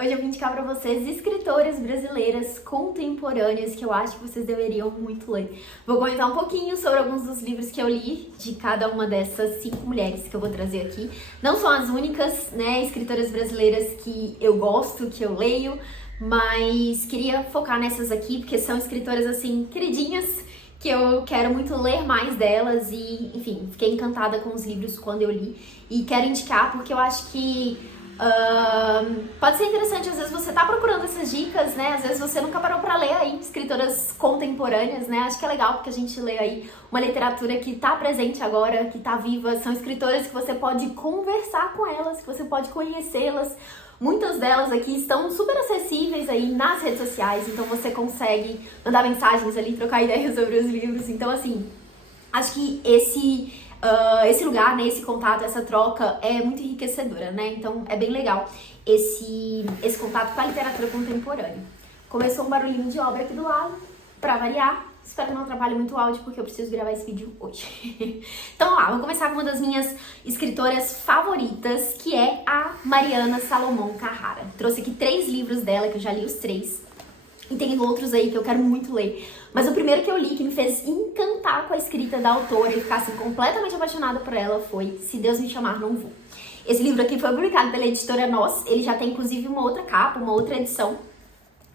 Hoje eu vim indicar pra vocês escritoras brasileiras contemporâneas que eu acho que vocês deveriam muito ler. Vou comentar um pouquinho sobre alguns dos livros que eu li de cada uma dessas 5 mulheres que eu vou trazer aqui. Não são as únicas, né, escritoras brasileiras que eu gosto, que eu leio, mas queria focar nessas aqui porque são escritoras, assim, queridinhas, que eu quero muito ler mais delas e, enfim, fiquei encantada com os livros quando eu li e quero indicar porque eu acho que pode ser interessante, às vezes você tá procurando essas dicas, né? Às vezes você nunca parou pra ler aí escritoras contemporâneas, né? Acho que é legal porque a gente lê aí uma literatura que tá presente agora, que tá viva. São escritoras que você pode conversar com elas, que você pode conhecê-las. Muitas delas aqui estão super acessíveis aí nas redes sociais, então você consegue mandar mensagens ali, trocar ideias sobre os livros. Então, assim, acho que esse lugar, né, esse contato, essa troca é muito enriquecedora, né? Então é bem legal esse contato com a literatura contemporânea. Começou um barulhinho de obra aqui do lado, pra variar. Espero que não atrapalhe muito o áudio, porque eu preciso gravar esse vídeo hoje. Então, vamos lá, vamos começar com uma das minhas escritoras favoritas, que é a Mariana Salomão Carrara. Trouxe aqui 3 livros dela, que eu já li os 3. E tem outros aí que eu quero muito ler. Mas o primeiro que eu li, que me fez encantar com a escrita da autora e ficar assim, completamente apaixonada por ela, foi Se Deus Me Chamar, Não Vou. Esse livro aqui foi publicado pela editora Nós. Ele já tem, inclusive, uma outra capa, uma outra edição,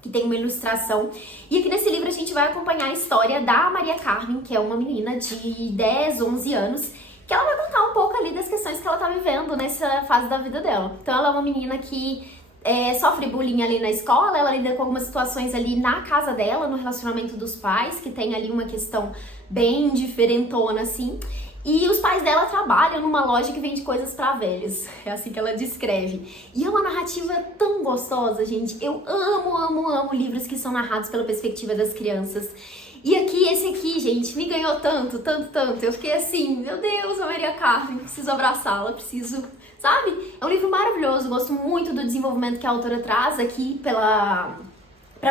que tem uma ilustração. E aqui nesse livro a gente vai acompanhar a história da Maria Carmen, que é uma menina de 10, 11 anos, que ela vai contar um pouco ali das questões que ela tá vivendo nessa fase da vida dela. Então ela é uma menina que sofre bullying ali na escola, ela lida com algumas situações ali na casa dela, no relacionamento dos pais, que tem ali uma questão bem diferentona, assim. E os pais dela trabalham numa loja que vende coisas pra velhos. É assim que ela descreve. E é uma narrativa tão gostosa, gente. Eu amo, amo, amo livros que são narrados pela perspectiva das crianças. E aqui, esse aqui, gente, me ganhou tanto, tanto, tanto. Eu fiquei assim, meu Deus, a Maria Carmen, preciso abraçá-la, preciso... Sabe? É um livro maravilhoso, gosto muito do desenvolvimento que a autora traz aqui pra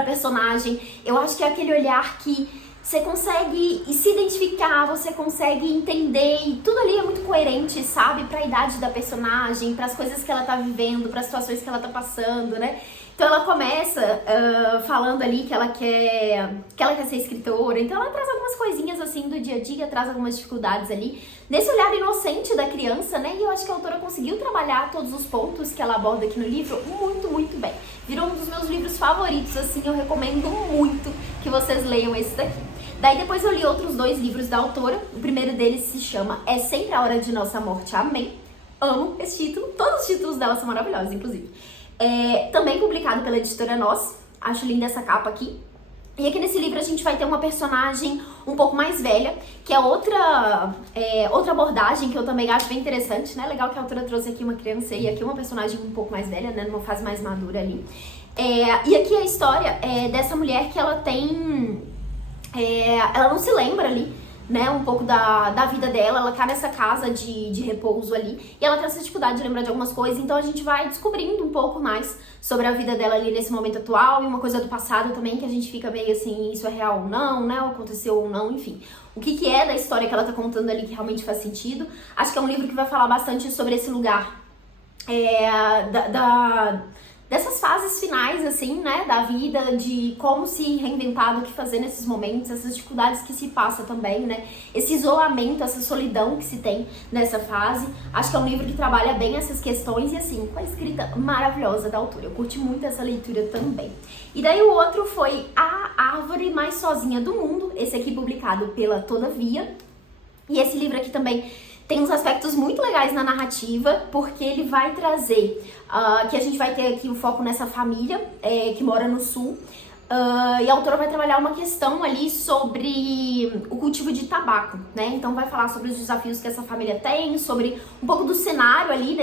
personagem. Eu acho que é aquele olhar que você consegue se identificar, você consegue entender e tudo ali é muito coerente, sabe? Pra idade da personagem, pras coisas que ela tá vivendo, pras situações que ela tá passando, né? Então ela começa falando ali que ela quer ser escritora, então ela traz algumas coisinhas assim do dia a dia, traz algumas dificuldades ali, nesse olhar inocente da criança, né? E eu acho que a autora conseguiu trabalhar todos os pontos que ela aborda aqui no livro muito, muito bem. Virou um dos meus livros favoritos, assim, eu recomendo muito que vocês leiam esse daqui. Daí depois eu li outros 2 livros da autora, o primeiro deles se chama É Sempre a Hora de Nossa Morte, Amém. Amo esse título, todos os títulos dela são maravilhosos, inclusive. Também publicado pela editora Nós, acho linda essa capa aqui. E aqui nesse livro a gente vai ter uma personagem um pouco mais velha, que é outra abordagem que eu também acho bem interessante, né? Legal que a autora trouxe aqui uma criança e aqui uma personagem um pouco mais velha, né? Numa fase mais madura ali. E aqui a história é dessa mulher que ela tem... ela não se lembra ali, né, um pouco da vida dela, ela tá nessa casa de repouso ali, e ela tem essa dificuldade de lembrar de algumas coisas, então a gente vai descobrindo um pouco mais sobre a vida dela ali nesse momento atual, e uma coisa do passado também, que a gente fica meio assim, isso é real ou não, né, ou aconteceu ou não, enfim. O que é da história que ela tá contando ali que realmente faz sentido. Acho que é um livro que vai falar bastante sobre esse lugar dessas fases finais, assim, né, da vida, de como se reinventar, do que fazer nesses momentos, essas dificuldades que se passa também, né, esse isolamento, essa solidão que se tem nessa fase. Acho que é um livro que trabalha bem essas questões e, assim, com a escrita maravilhosa da autora. Eu curti muito essa leitura também. E daí o outro foi A Árvore Mais Sozinha do Mundo, esse aqui publicado pela Todavia. E esse livro aqui também tem uns aspectos muito legais na narrativa, porque ele vai trazer, que a gente vai ter aqui o foco nessa família que mora no sul, e a autora vai trabalhar uma questão ali sobre o cultivo de tabaco, né? Então vai falar sobre os desafios que essa família tem, sobre um pouco do cenário ali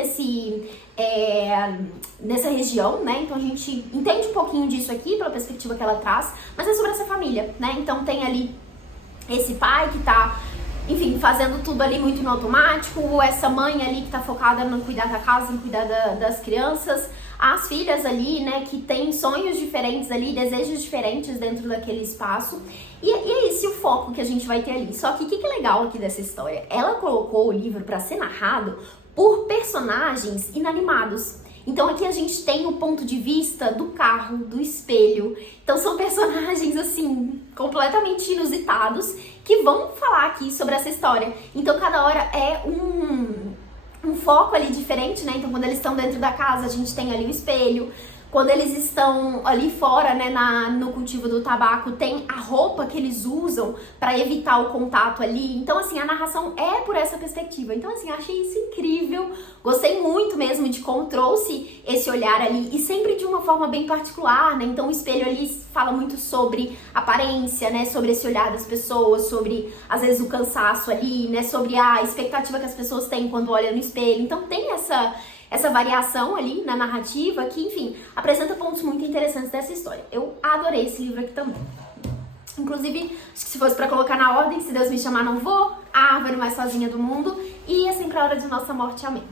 nessa região, né? Então a gente entende um pouquinho disso aqui, pela perspectiva que ela traz, mas é sobre essa família, né? Então tem ali esse pai que tá, enfim, fazendo tudo ali muito no automático, essa mãe ali que tá focada no cuidar da casa, em cuidar das crianças, as filhas ali, né, que tem sonhos diferentes ali, desejos diferentes dentro daquele espaço, e é esse o foco que a gente vai ter ali. Só que o que é legal aqui dessa história? Ela colocou o livro pra ser narrado por personagens inanimados. Então aqui a gente tem o ponto de vista do carro, do espelho. Então são personagens, assim, completamente inusitados que vão falar aqui sobre essa história. Então cada hora é um foco ali diferente, né? Então quando eles estão dentro da casa, a gente tem ali o espelho. Quando eles estão ali fora, né, no cultivo do tabaco, tem a roupa que eles usam para evitar o contato ali. Então, assim, a narração é por essa perspectiva. Então, assim, eu achei isso incrível. Gostei muito mesmo de como trouxe esse olhar ali e sempre de uma forma bem particular, né? Então, o espelho ali fala muito sobre aparência, né? Sobre esse olhar das pessoas, sobre, às vezes, o cansaço ali, né? Sobre a expectativa que as pessoas têm quando olham no espelho. Então, tem essa variação ali na narrativa que, enfim, apresenta pontos muito interessantes dessa história. Eu adorei esse livro aqui também. Inclusive, acho que se fosse pra colocar na ordem, Se Deus Me Chamar Não Vou, A Árvore Mais Sozinha do Mundo e É Sempre a Hora de Nossa Morte, Amém.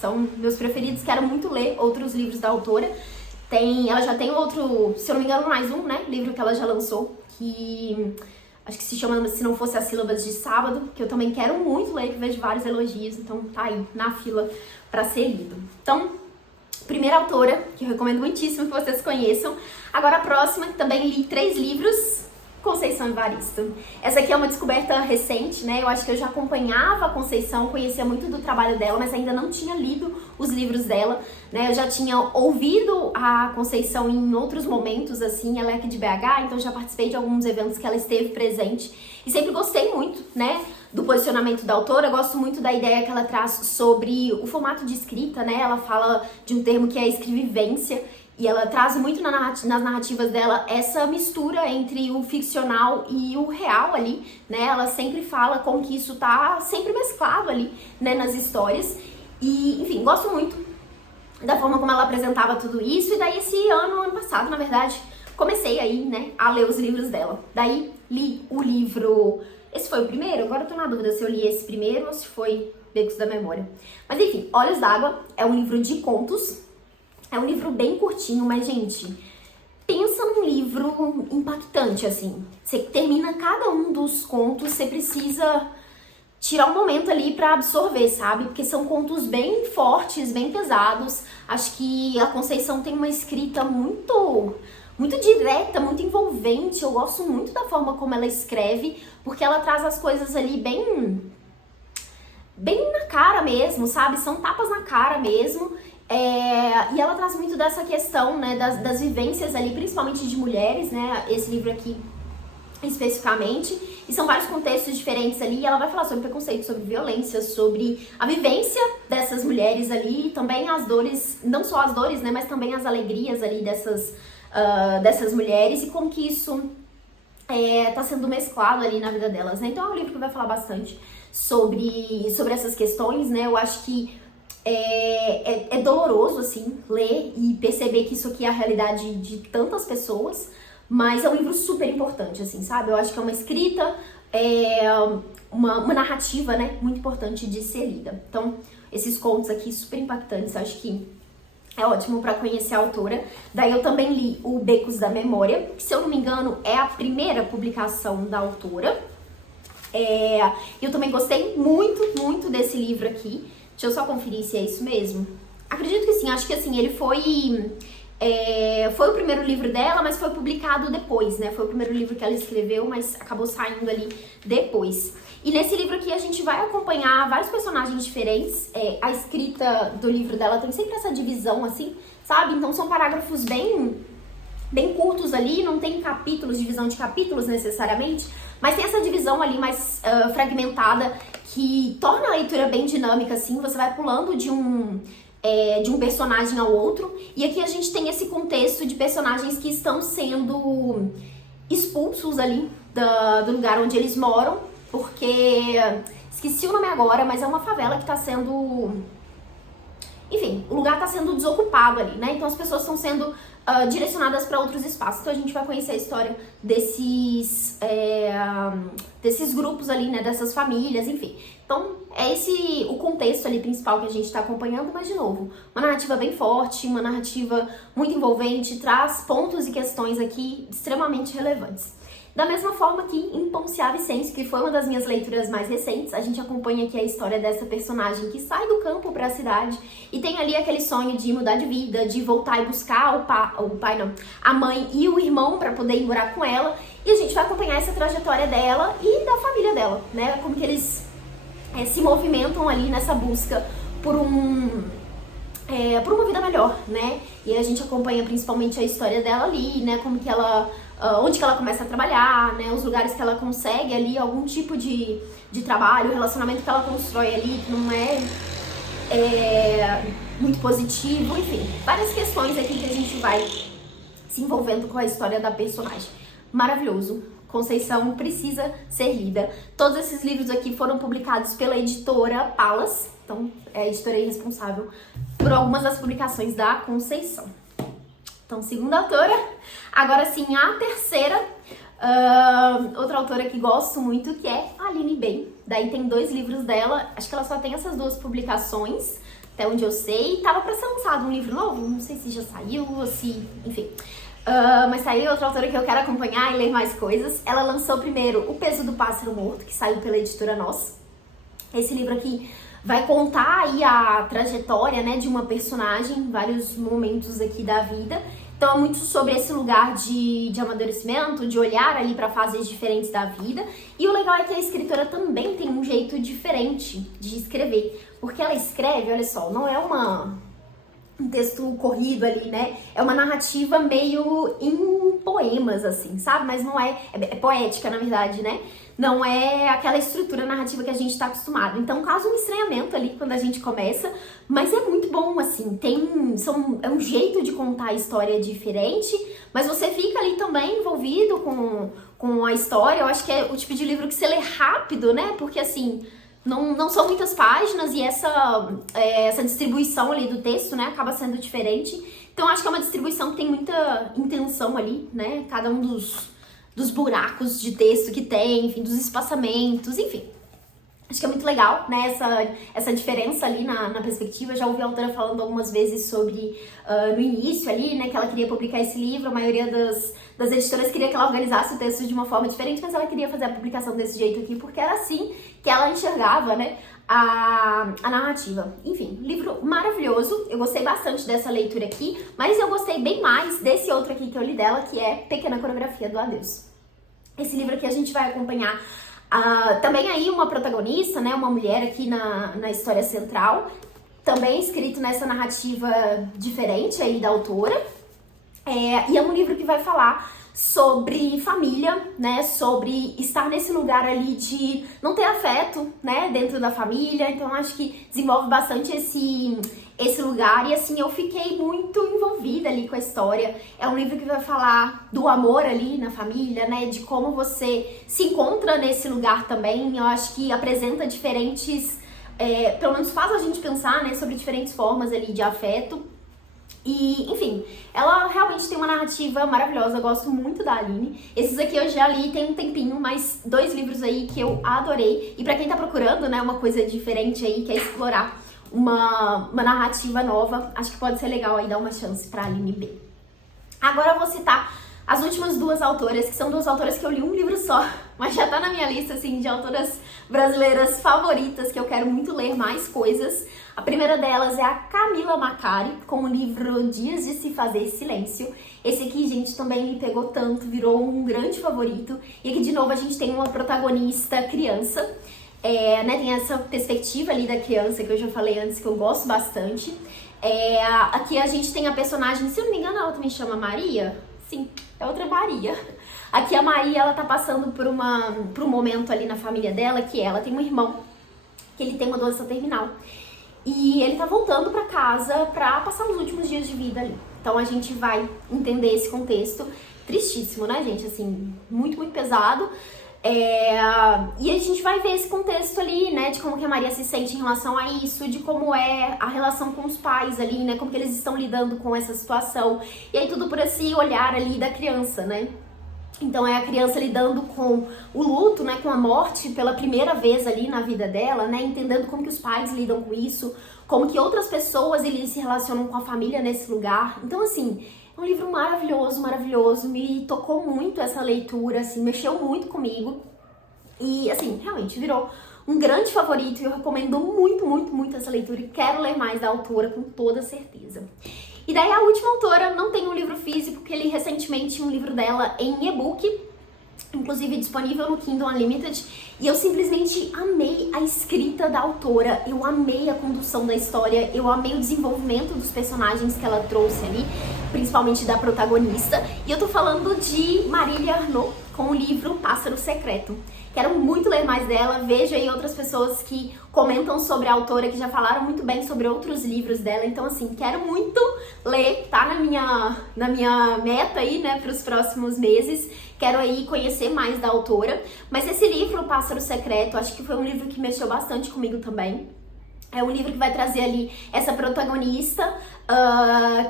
São meus preferidos, quero muito ler outros livros da autora. Ela já tem outro, se eu não me engano, mais um, né, livro que ela já lançou, que acho que se chama Se Não Fosse as Sílabas de Sábado, que eu também quero muito ler, que vejo vários elogios, então tá aí, na fila pra ser lido. Então, primeira autora, que eu recomendo muitíssimo que vocês conheçam. Agora a próxima, que também li 3 livros, Conceição Evaristo. Essa aqui é uma descoberta recente, né? Eu acho que eu já acompanhava a Conceição, conhecia muito do trabalho dela, mas ainda não tinha lido os livros dela, né? Eu já tinha ouvido a Conceição em outros momentos, assim, ela é aqui de BH, então já participei de alguns eventos que ela esteve presente e sempre gostei muito, né, do posicionamento da autora. Eu gosto muito da ideia que ela traz sobre o formato de escrita, né? Ela fala de um termo que é a escrevivência. E ela traz muito nas narrativas dela essa mistura entre o ficcional e o real ali, né? Ela sempre fala como que isso tá sempre mesclado ali, né, nas histórias. E, enfim, gosto muito da forma como ela apresentava tudo isso. E daí ano passado, na verdade, comecei aí, né, a ler os livros dela. Daí li o livro... Esse foi o primeiro? Agora eu tô na dúvida se eu li esse primeiro ou se foi Becos da Memória. Mas enfim, Olhos d'Água é um livro de contos. É um livro bem curtinho, mas, gente, pensa num livro impactante, assim. Você termina cada um dos contos, você precisa tirar um momento ali pra absorver, sabe? Porque são contos bem fortes, bem pesados. Acho que a Conceição tem uma escrita muito direta, muito envolvente. Eu gosto muito da forma como ela escreve, porque ela traz as coisas ali bem na cara mesmo, sabe? São tapas na cara mesmo. E ela traz muito dessa questão, né, das vivências ali, principalmente de mulheres, né, esse livro aqui especificamente, e são vários contextos diferentes ali, e ela vai falar sobre preconceito, sobre violência, sobre a vivência dessas mulheres ali, e também as dores, não só as dores, né, mas também as alegrias ali dessas mulheres, e como que isso tá sendo mesclado ali na vida delas, né. Então é um livro que vai falar bastante sobre essas questões, né. Eu acho que é doloroso, assim, ler e perceber que isso aqui é a realidade de tantas pessoas, mas é um livro super importante, assim, sabe? Eu acho que é uma escrita, uma narrativa, né, muito importante de ser lida. Então, esses contos aqui super impactantes, acho que é ótimo pra conhecer a autora. Daí eu também li o Becos da Memória, que, se eu não me engano, é a primeira publicação da autora. Eu também gostei muito desse livro aqui. Deixa eu só conferir se é isso mesmo. Acredito que sim, acho que assim, ele foi o primeiro livro dela, mas foi publicado depois, né? Foi o primeiro livro que ela escreveu, mas acabou saindo ali depois. E nesse livro aqui a gente vai acompanhar vários personagens diferentes. A escrita do livro dela tem sempre essa divisão, assim, sabe? Então são parágrafos bem curtos ali, não tem capítulos, divisão de capítulos necessariamente, mas tem essa divisão ali mais fragmentada que torna a leitura bem dinâmica, assim, você vai pulando de um personagem ao outro, e aqui a gente tem esse contexto de personagens que estão sendo expulsos ali do lugar onde eles moram, porque, esqueci o nome agora, mas é uma favela que tá sendo... Enfim, o lugar tá sendo desocupado ali, né? Então as pessoas estão sendo direcionadas para outros espaços. Então a gente vai conhecer a história desses grupos ali, né? Dessas famílias, enfim. Então é esse o contexto ali principal que a gente tá acompanhando, mas de novo, uma narrativa bem forte, uma narrativa muito envolvente, traz pontos e questões aqui extremamente relevantes. Da mesma forma que em Ponce a Vicêncio, que foi uma das minhas leituras mais recentes, a gente acompanha aqui a história dessa personagem que sai do campo para a cidade e tem ali aquele sonho de mudar de vida, de voltar e buscar a mãe e o irmão para poder ir morar com ela. E a gente vai acompanhar essa trajetória dela e da família dela, né? Como que eles se movimentam ali nessa busca por por uma vida melhor, né? E a gente acompanha principalmente a história dela ali, né? Como que ela, onde que ela começa a trabalhar, né? Os lugares que ela consegue ali algum tipo de trabalho, o relacionamento que ela constrói ali, que não é muito positivo, enfim. Várias questões aqui que a gente vai se envolvendo com a história da personagem. Maravilhoso. Conceição precisa ser lida. Todos esses livros aqui foram publicados pela editora Palas, então é a editora responsável por algumas das publicações da Conceição. Então, segunda autora. Agora sim, a terceira, outra autora que gosto muito, que é a Aline Bem. Daí tem 2 livros dela, acho que ela só tem essas 2 publicações, até onde eu sei. Tava pra ser lançado um livro novo, não sei se já saiu ou se, enfim. Mas saiu outra autora que eu quero acompanhar e ler mais coisas. Ela lançou primeiro O Peso do Pássaro Morto, que saiu pela editora Nós. Esse livro aqui vai contar aí a trajetória, né, de uma personagem, vários momentos aqui da vida. Então é muito sobre esse lugar de amadurecimento, de olhar ali para fases diferentes da vida. E o legal é que a escritora também tem um jeito diferente de escrever. Porque ela escreve, olha só, não é um texto corrido ali, né? É uma narrativa meio em poemas, assim, sabe? Mas não é poética, na verdade, né? Não é aquela estrutura narrativa que a gente tá acostumado. Então causa um estranhamento ali quando a gente começa, mas é muito bom, assim. É um jeito de contar a história diferente, mas você fica ali também envolvido com a história. Eu acho que é o tipo de livro que você lê rápido, né? Porque, assim, não são muitas páginas e essa distribuição ali do texto, né, acaba sendo diferente. Então acho que é uma distribuição que tem muita intenção ali, né, cada um dos buracos de texto que tem, enfim, dos espaçamentos, enfim. Acho que é muito legal, né, essa diferença ali na perspectiva. Já ouvi a autora falando algumas vezes sobre, no início ali, né, que ela queria publicar esse livro. A maioria das editoras queria que ela organizasse o texto de uma forma diferente, mas ela queria fazer a publicação desse jeito aqui, porque era assim que ela enxergava, né, a narrativa. Enfim, livro maravilhoso. Eu gostei bastante dessa leitura aqui, mas eu gostei bem mais desse outro aqui que eu li dela, que é Pequena Coreografia do Adeus. Esse livro aqui a gente vai acompanhar também aí uma protagonista, né, uma mulher aqui na história central, também escrito nessa narrativa diferente aí da autora. E é um livro que vai falar sobre família, né, sobre estar nesse lugar ali de não ter afeto, né, dentro da família. Então acho que desenvolve bastante esse lugar e, assim, eu fiquei muito envolvida ali com a história. É um livro que vai falar do amor ali na família, né, de como você se encontra nesse lugar também. Eu acho que apresenta diferentes, pelo menos faz a gente pensar, né, sobre diferentes formas ali de afeto. E, enfim, ela realmente tem uma narrativa maravilhosa, eu gosto muito da Aline. Esses aqui eu já li tem um tempinho, mas 2 livros aí que eu adorei. E pra quem tá procurando, né, uma coisa diferente aí, quer explorar uma narrativa nova, acho que pode ser legal aí dar uma chance pra Aline B. Agora eu vou citar as últimas 2 autoras, que são 2 autoras que eu li um livro só, mas já tá na minha lista, assim, de autoras brasileiras favoritas, que eu quero muito ler mais coisas. A primeira delas é a Camila Macari, com o livro Dias de se Fazer Silêncio. Esse aqui, gente, também me pegou tanto, virou um grande favorito. E aqui, de novo, a gente tem uma protagonista criança, né, tem essa perspectiva ali da criança que eu já falei antes, que eu gosto bastante. Aqui a gente tem a personagem, se eu não me engano, ela também chama Maria. Sim, é outra Maria. Aqui a Maria, ela tá passando por um momento ali na família dela, que ela tem um irmão, que ele tem uma doença terminal. E ele tá voltando pra casa pra passar os últimos dias de vida ali. Então a gente vai entender esse contexto. Tristíssimo, né, gente? Assim, muito, muito pesado. E a gente vai ver esse contexto ali, né, de como que a Maria se sente em relação a isso, de como é a relação com os pais ali, né, como que eles estão lidando com essa situação. E aí tudo por esse olhar ali da criança, né. Então é a criança lidando com o luto, né, com a morte pela primeira vez ali na vida dela, né, entendendo como que os pais lidam com isso, como que outras pessoas eles se relacionam com a família nesse lugar. Então, assim, é um livro maravilhoso, maravilhoso, me tocou muito essa leitura, assim, mexeu muito comigo. E, assim, realmente virou um grande favorito e eu recomendo muito, muito, muito essa leitura e quero ler mais da autora com toda certeza. E daí a última autora não tem um livro físico, porque eu li recentemente um livro dela em e-book, inclusive disponível no Kindle Unlimited, e eu simplesmente amei a escrita da autora, eu amei a condução da história, eu amei o desenvolvimento dos personagens que ela trouxe ali, principalmente da protagonista, e eu tô falando de Marília Arnaud, com o livro Pássaro Secreto. Quero muito ler mais dela, vejo aí outras pessoas que comentam sobre a autora, que já falaram muito bem sobre outros livros dela, então assim, quero muito ler, tá na minha meta aí, né, para os próximos meses, quero aí conhecer mais da autora, mas esse livro, O Pássaro Secreto, acho que foi um livro que mexeu bastante comigo também. É um livro que vai trazer ali essa protagonista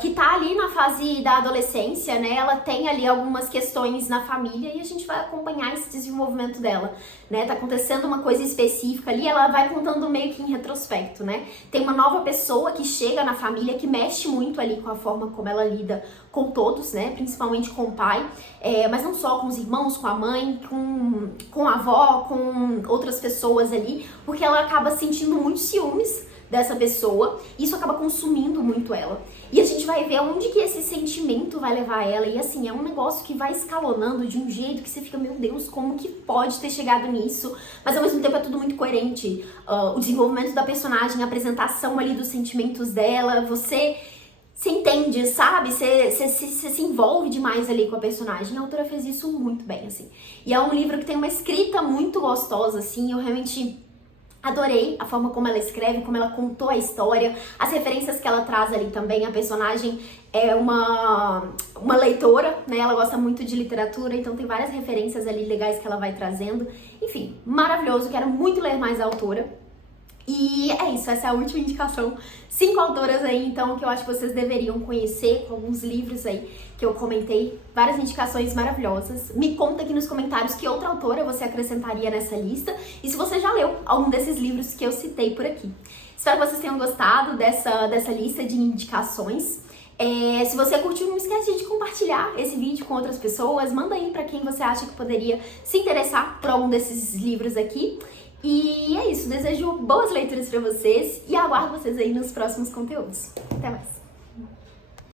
que tá ali na fase da adolescência, né? Ela tem ali algumas questões na família e a gente vai acompanhar esse desenvolvimento dela, né? Tá acontecendo uma coisa específica ali, ela vai contando meio que em retrospecto, né? Tem uma nova pessoa que chega na família que mexe muito ali com a forma como ela lida com todos, né? Principalmente com o pai, mas não só com os irmãos, com a mãe, com a avó, com outras pessoas ali, porque ela acaba sentindo muitos ciúmes dessa pessoa, e isso acaba consumindo muito ela. E a gente vai ver onde que esse sentimento vai levar ela, e assim, é um negócio que vai escalonando de um jeito que você fica, meu Deus, como que pode ter chegado nisso? Mas ao mesmo tempo é tudo muito coerente. O desenvolvimento da personagem, a apresentação ali dos sentimentos dela, você se entende, sabe? Você se envolve demais ali com a personagem. A autora fez isso muito bem, assim. E é um livro que tem uma escrita muito gostosa, assim, eu realmente adorei a forma como ela escreve, como ela contou a história, as referências que ela traz ali também. A personagem é uma leitora, né? Ela gosta muito de literatura, então tem várias referências ali legais que ela vai trazendo. Enfim, maravilhoso, quero muito ler mais a autora. E é isso, essa é a última indicação. 5 autoras aí, então, que eu acho que vocês deveriam conhecer, com alguns livros aí que eu comentei, várias indicações maravilhosas. Me conta aqui nos comentários que outra autora você acrescentaria nessa lista e se você já leu algum desses livros que eu citei por aqui. Espero que vocês tenham gostado dessa lista de indicações. Se você curtiu, não esquece de compartilhar esse vídeo com outras pessoas, manda aí pra quem você acha que poderia se interessar por algum desses livros aqui. E é isso, desejo boas leituras pra vocês e aguardo vocês aí nos próximos conteúdos. Até mais!